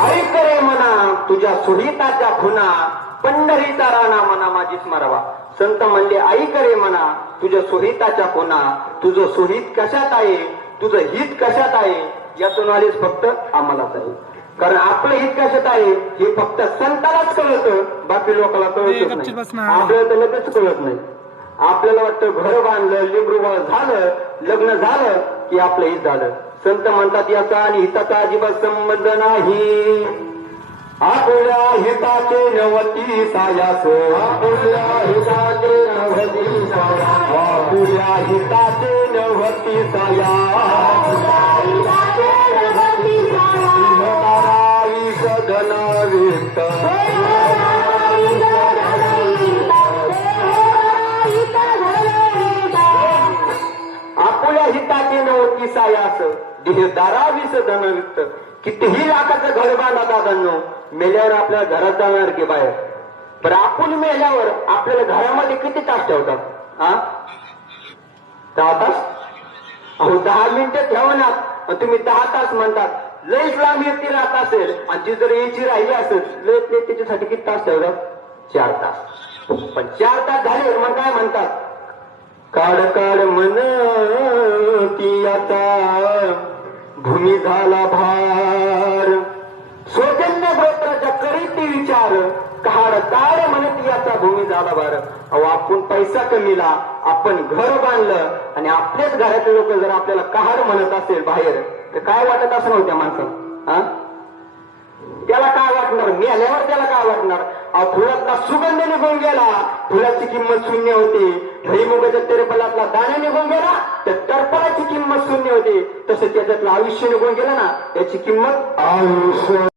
ऐक रे म्हणा तुझ्या सुहिताच्या खुना, पंढरीचा राणा म्हणा माझी स्मरावा. संत म्हणले ऐक रे म्हणा तुझ्या सुहिताच्या खुना, तुझं सुहित कशात आहे, तुझं हित कशात आहे, यातून आलीच फक्त आम्हालाच आहे. कारण आपलं हित कशात आहे हे फक्त संतालाच कळतं, बाकी लोकांना कळतच नाही. आपल्याला तर लगेच कळत नाही. आपल्याला वाटतं घर बांधलं, लेकरू झालं, लग्न झालं की आपलं हित झालं. संत म्हणतात याचा आणि हिताचा अजिबात संबंध नाही. आपल्या हिताचे नवती सायास, आपल्या हिताचे नवती सायास, आपल्या हिताचे नवती सायास, धन वित्त आपल्या हिताचे नवती सायास, देहदारावीस धनवित्त. कितीही लाखाचं घर बांधा दादांनो, मेल्यावर आपल्या घरात जाणार की बाहेर. पण आपण मेल्यावर आपल्याला घरामध्ये किती तास ठेवतात? 10 तास? अहो 10 मिनिटं ठेवा ना, तुम्ही 10 तास म्हणतात. लईच लांब येते राहत असेल आणि ती जर यायची राहिली असेल लईत लई त्याच्यासाठी किती तास ठेवतात? 4 तास. पण 4 तास झाले मग काय म्हणतात? काढ काढ मन ती आता भूमी झाला भार, सौजन्य गोत्राच्या करीती विचार, काढ काढ म्हणत याचा भूमी झाला भार. अहो आपण पैसा कमीला, आपण घर बांधलं आणि आपल्याच घरातले लोक जर आपल्याला कहाड म्हणत असेल बाहेर, तर काय वाटत असं नव्हत्या माणसाला? त्याला काय वाटणार? मेल्यावर त्याला काय वाटणार? फुलातला सुगंध निघून गेला, फुलाची किंमत शून्य होती. भुईमुगाच्या तेरफलातला दाणा निघून गेला तर टरफलाची किंमत शून्य होती. तसं त्याच्यातलं आयुष्य निघून गेलं ना, त्याची किंमत आयुष्य